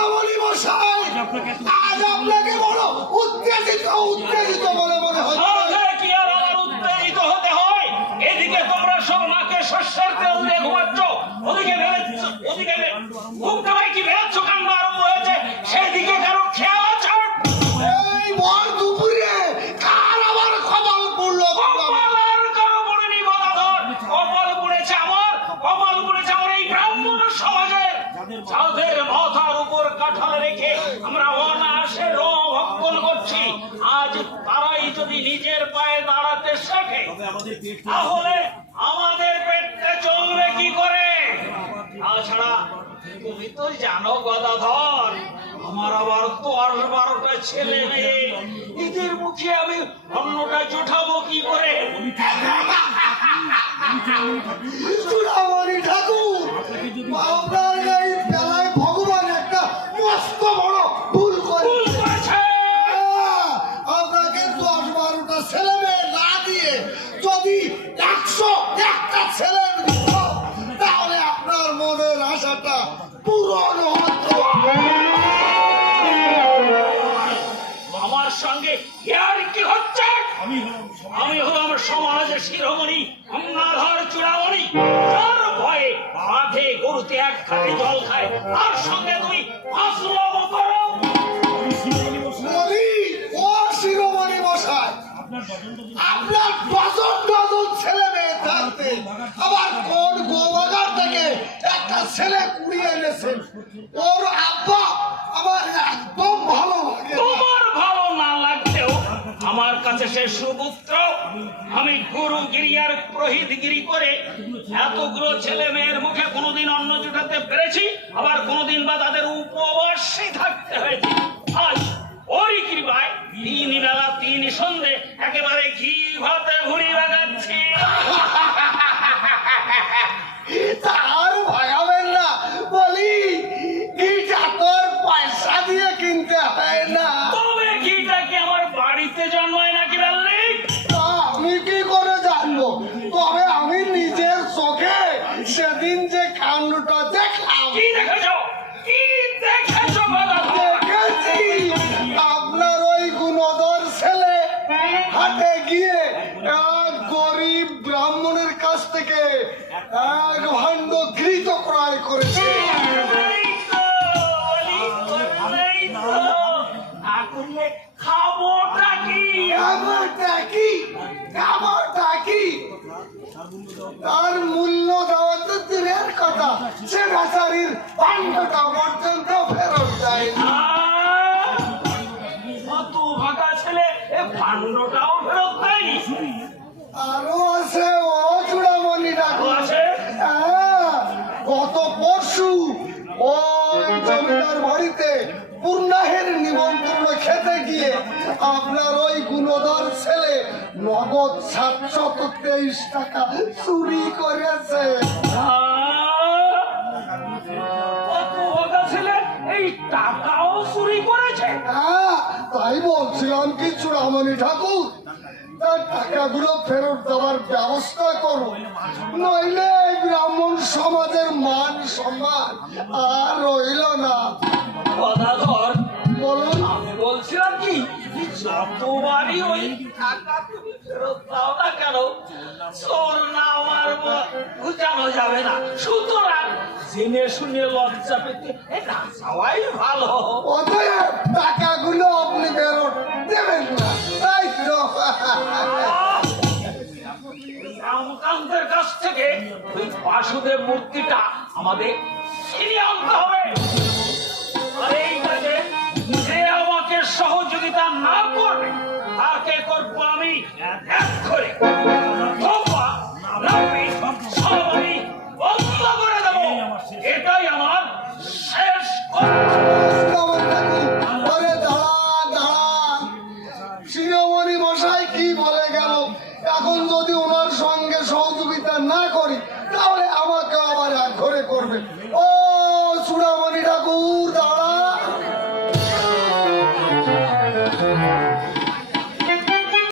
চূড়ামণি মশাই, আজ আপনাকে বড় উত্তেজিত বলে মনে হচ্ছে। কি আর আমার উত্তেজিত হতে হয়? এদিকে তোমরা সব মাকে শস্যের তেল দিয়ে ঘুমাচ্ছ, ওদিকে ঘুমটাই কি বেড়াচ্ছ, কাণ্ড আরম্ভ হয়েছে, সেদিকে কারো খেয়াল আছে? এই ভর দুপুরে কার আবার খবর পড়লো? কারো পড়েনি গদাধর, কপাল পড়েছে আমার এই ব্রাহ্মণ সমাজে, যাদের মাথার উপর কাঁঠাল রেখে আমরা অনায়াসে ভক্ষণ করছি। আজ তারাই যদি নিজের পায়ে দাঁড়াতে শেখে, তাহলে আমাদের পেটটা চলবে কি করে? তাছাড়া তুমি তো জানো গদাধর, আমার আবার 10-12টা ছেলে মেয়ে, এদের মুখে আমি অন্নটা জোটাবো কি করে? চূড়ামণি ঠাকুর, আপনার এই বেলায় ভগবান একটা মস্ত বড় ভুল করেছে। আপনাকে 10-12টা ছেলে মেয়ে না দিয়ে যদি 101টা ছেলে দিত, তাহলে আপনার মনের আশাটা পূরণ হতো। আমার সঙ্গে ইয়ার কি হচ্ছে? আমি হলাম সমাজের শিরোমণি গঙ্গাধর চূড়ামণি, যার ভয়ে মাঠে গরুতে এক খাটে জল খায়, তার সঙ্গে তুমি ফাসলাম করো। বলি, ও শিরোমণি মশাই, আপনার ডজন ছেলে মেয়ে থাকতে আবার কোন গোবাগার থেকে একটা ছেলে কুড়িয়ে এনেছেন? ওর আব্বা আমার একদম ভালো লাগে। তোমার ভালো না লাগলেও আমার কাছে সে সুপুত্র। আমি গুরুগিরি আর প্রহিতগিরি করে এতগুলো ছেলে মেয়ের মুখে কোনোদিন অন্ন জোটাতে পেরেছি, আবার কোনোদিন বা তাদের উপবাসী থাকতে হয়েছে। আজ ওই কৃপায় 3 বেলা 3 সন্ধে একেবারে ঘি ভাতে ঘুরি বাগাচ্ছি। তার ভাগাবেন না। বলি, ঘিটা তোর পয়সা দিয়ে কিনতে হয় না। তবে ঘিটা কি আমার বাড়িতে জন্মায় নাকি বললি? আমি কি করে জানবো? তবে আমি নিজের চোখে সেদিন যে কাণ্ডটা দেখলাম। কি দেখেছো? কি দেখেছো গদাধর? দেখেছি আপনার ওই গুণধর ছেলে হাটে গিয়ে এক গরিব ব্রাহ্মণের কাছ থেকে 1 ভাণ্ড ঘৃত ক্রয় করেছে। খাবোটা কি? তার মূল্য দেওয়া তো দূরের কথা, সে বেচারির ভাণ্ডটা পর্যন্ত ফেরত দেয় না। কত ভাগা ছেলে, এ ভাণ্ডটাও ফেরত দেয়নি। আরো আছে ও চূড়ামণি ঠাকুর। আছে? হ্যাঁ, গত পরশু ওই জমিদার বাড়িতে পূর্ণাহের নিমন্ত্রণ খেতে গিয়ে আপনার ওই গুণধর ছেলে নগদ 723 টাকা চুরি করেছে। কত ভাগা ছেলে এই টাকাও চুরি করেছে? হ্যাঁ, তাই বলছিলাম কি চূড়ামণি ঠাকুর, তার টাকাগুলো ফেরত দেওয়ার ব্যবস্থা করো, নইলে এই ব্রাহ্মণ সমাজের মান সম্মান আর রইল না। গদাধর, বলুন। আমি বলছিলাম কি, যতবারই ওই টাকা তুমি ফেরত দাও না কেন, চোর না আমার বুঝানো যাবে না। সুতরাং জেনে শুনে লজ্জা পেতে এটা সবাই ভালো। অতএব টাকাগুলো আপনি ফেরত দেবেন না, তাই তো? রামকান্তের কাছ থেকে ওই বাসুদেব মূর্তিটা আমাদের ছিনিয়ে আনতে হবে। আর এই কাজে যে আমাকে সহযোগিতা না করবে তাকে করবো আমি এক্ষুনি। সবাই বন্ধ করে দেবো, এটাই আমার শেষ আরে দাঁড়ান দাঁড়ান, শিরোমণি মশাই কি বলে গেল? এখন যদি ওনার সঙ্গে সহযোগিতা না করি, তাহলে আমাকে আবার এক ঘরে করবে। ও